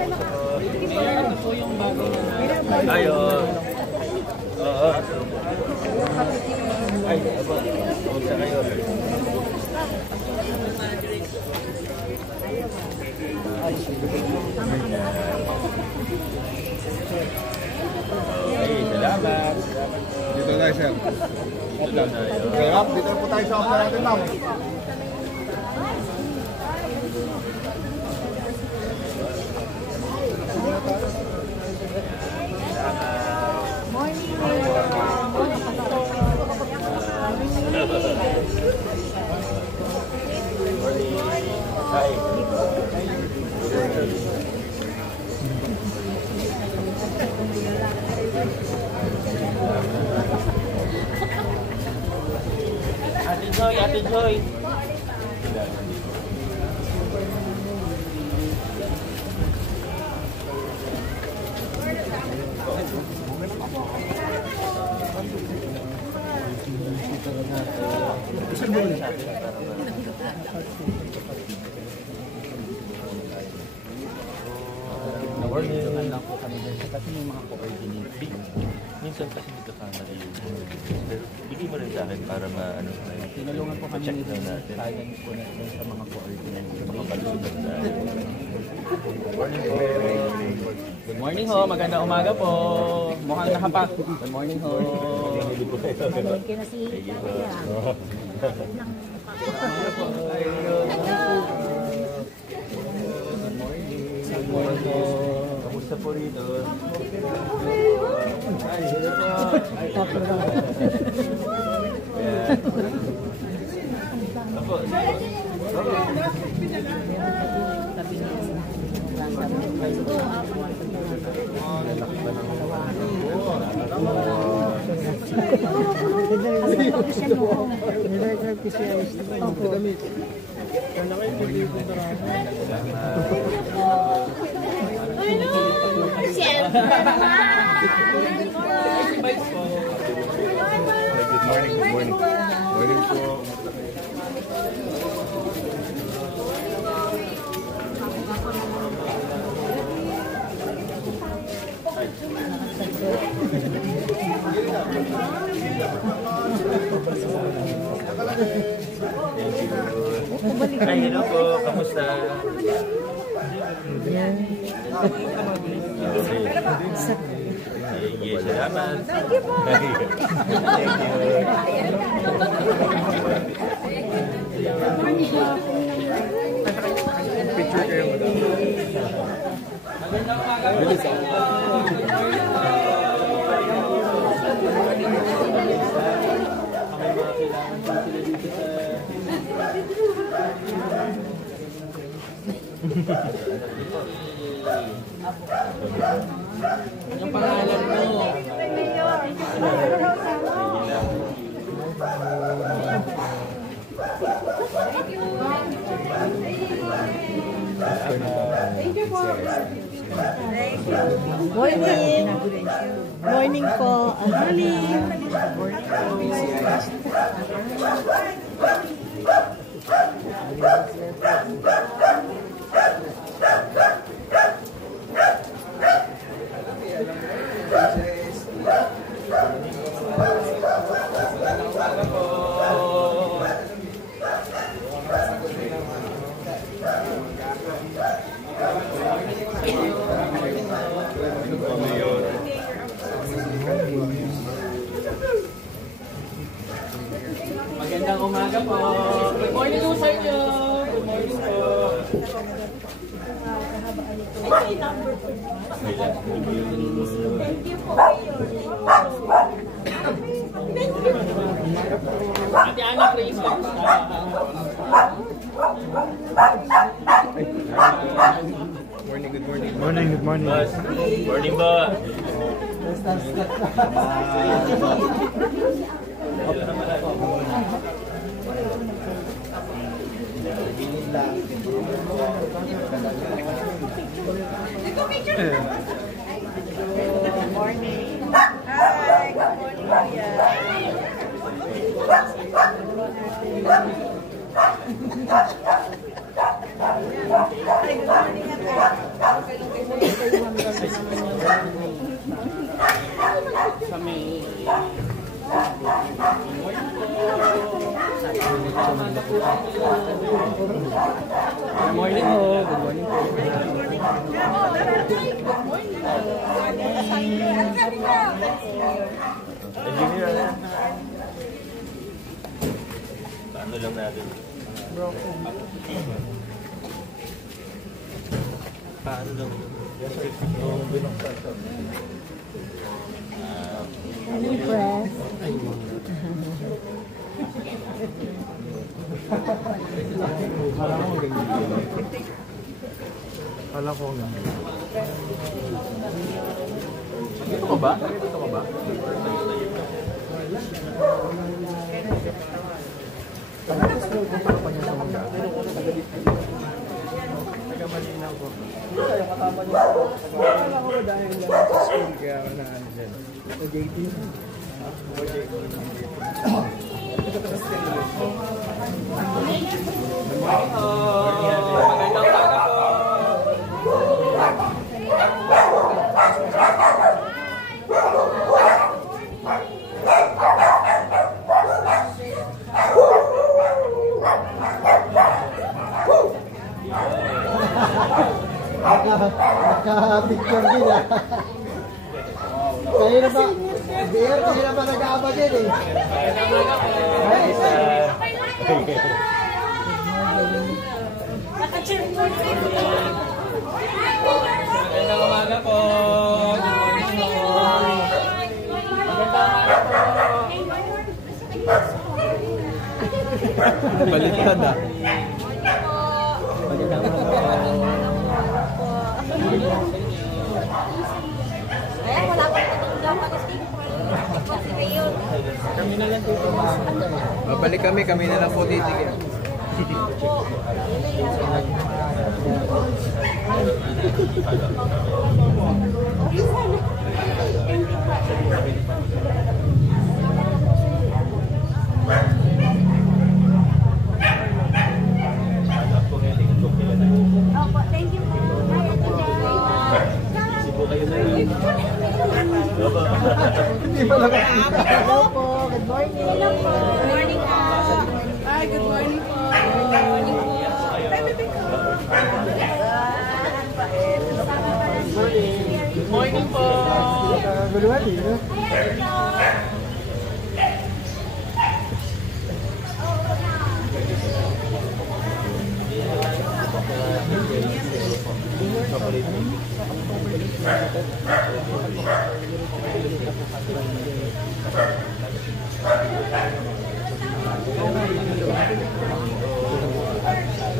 Ito po yung bago. Ayo. Oo. Ay, aba. Kumusta kayo? Okay, salamat. Dito tayo, sir. Dito na tayo. Sarap, dito po tayo sa offer natin, ma'am. Ate Joy. Nawarningan lang po kami dyan kasi may mga coordinate. Minsan kasi dito ka na rin. Pero bigay mo rin sa akin para maano sa kayo. Tinulungan po kami Check nito na natin. guidance po natin sa mga coordinate. Makabalunan na. Good morning ho, magandang umaga po. Mukhang nakapak. Good morning ho. Nalingki na si Kuya. Good morning po. Kamusta po rito? Ay, hello po. Ay, tapos na. Apo. Good morning, good morning. Morning po. Ay, hello po. Kamusta? Sige, salamat. Thank you po. Picture kayo, madam. Bilis Yung pangalan mo. Morning. Morning po. Morning. Magandang umaga po. Good morning po sa inyo. Good morning po. Ate Ana, please. Morning, good morning. Morning, good morning. Boss. Morning po. Good morning. Hi. Good morning, Kuya. Good morning ho. Good morning po. Engineer. Paano lang natin? Paano lang? Yung binuksan. Impress. Kala ko nga. Dito ka ba? Dito ka ba? Nagamalinaw ko. Yung katama niya. Kala ko ba dahil lang sa school kaya ako na ano dyan. O JT. O JT. Magandang umaga po. Naka-picture din ah. Kaya na ba? Beer, kaya na ba nag-aabag din eh? Magandang umaga po. Good morning po. Magandang umaga po. Baliktad ah. Magandang umaga po. Ayan, wala pa tutulong pa kasi kayo. Kami na lang dito. Babalik kami na lang po titigil. Opo, thank you po. Hindi pa lang. Hello po, good morning. Hello po. Good morning po. Hi, good morning po. Good morning po. Good morning po. Guluhan eh. No?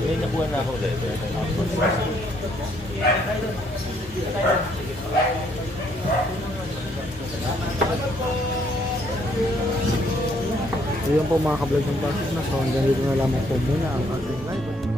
May nakuha na ako letter. So yun po mga ka-vlog ng Pasok na. So hanggang dito na lamang po muna ang ating live.